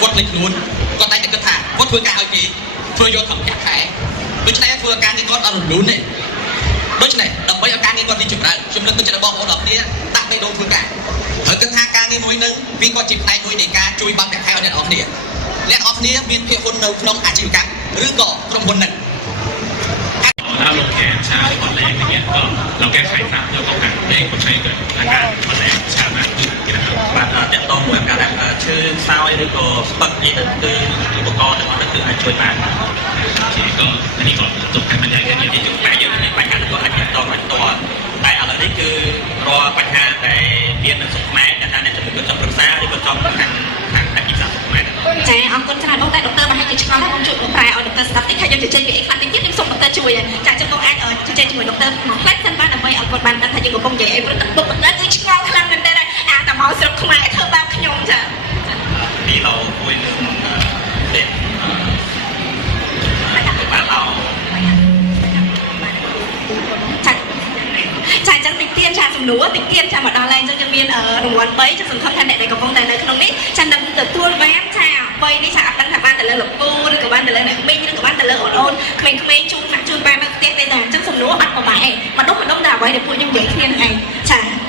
គាត់លេចខ្លួនគាត់តែគិតថាគាត់ធ្វើការឲ្យគេធ្វើយកធំប្រាក់ខែដូច្នេះធ្វើការងារគាត់អត់រលូនទេដូច្នេះដើម្បីឲ្យការងារគាត់រីកចម្រើនខ្ញុំនឹងទៅចិត្តបងប្អូនអរគ្នាដាក់បេះដូងធ្វើការហើយគិតថាការងារមួយនឹងវាក៏ជាផ្នែកមួយនៃការជួយបានប្រាក់ខែឲ្យអ្នកនរគ្នាអ្នកនរគ្នាមានភាគហ៊ុននៅក្នុងអាជីវកម្មឬក៏ក្រុមហ៊ុននឹងถ้าลงแขนชาหมดแรงอย่างเงี้ยก็เราแก้ไขตามแล้วก็หักได้คนใช้เกิดอาการหมดแรงชามากขึ้นนะครับបាទតកតងមួយការឈើខ្សោយឬក៏ស្ពឹកនេះគឺឧបករណ៍ទាំងអស់នោះគឺអាចជួយបានជាក៏នេះក៏ចុះការបញ្ញាគ្នាជាតែយើងនេះបញ្ហាក៏អាចតតមកតតែឥឡូវនេះគឺរាល់បញ្ហាដែលមាននៅស្រុកខ្មែរតែអ្នកជំងឺចង់ប្រឹក្សាឬក៏ចង់ខាងអភិបាលស្រុកខ្មែរចាអរគុណច្រើនបងតែដុកទ័រមកឲ្យឆ្ងល់ហើយបងជួយប្រែឲ្យដុកទ័រស្ដាប់តិចថាយើងជជែកពីអីខ្លះតិចទៀតខ្ញុំសូមដុកទ័រជួយចាចឹងបងអាចជជែកជាមួយដុកទ័រមកផ្លែសិនបានដើម្បីឲ្យគាត់បានដឹងថាយើងកំពុងនិយាយអីព្រោះដុកទ័រគឺឆ្ងល់ខ្លាំងមែនទេអាតែមកស្រុកខ្មែរធ្វើបាបខ្ញុំចាนี่เราคุยเรื่องเด็กบ้านเราចាចឹងតិចទៀតចាសំណួរតិចទៀតចាមកដល់ហើយចឹងយើងមានរង្វាន់3ចឹងសង្ឃឹមថាអ្នកដែលកំពុងតែនៅក្នុងនេះចានឹងទទួលបានចា3នេះចាអត់ដឹងថាបានទៅលើលោកពូឬក៏បានទៅលើអ្នកមីងឬក៏បានទៅលើអូនក្មេងៗជូនបាននៅផ្ទះទេចាចឹងសំណួរអត់ប្រហែលម្ដុំតែអ្វីដែលពួកខ្ញុំនិយាយគ្នាហ្នឹងឯងចា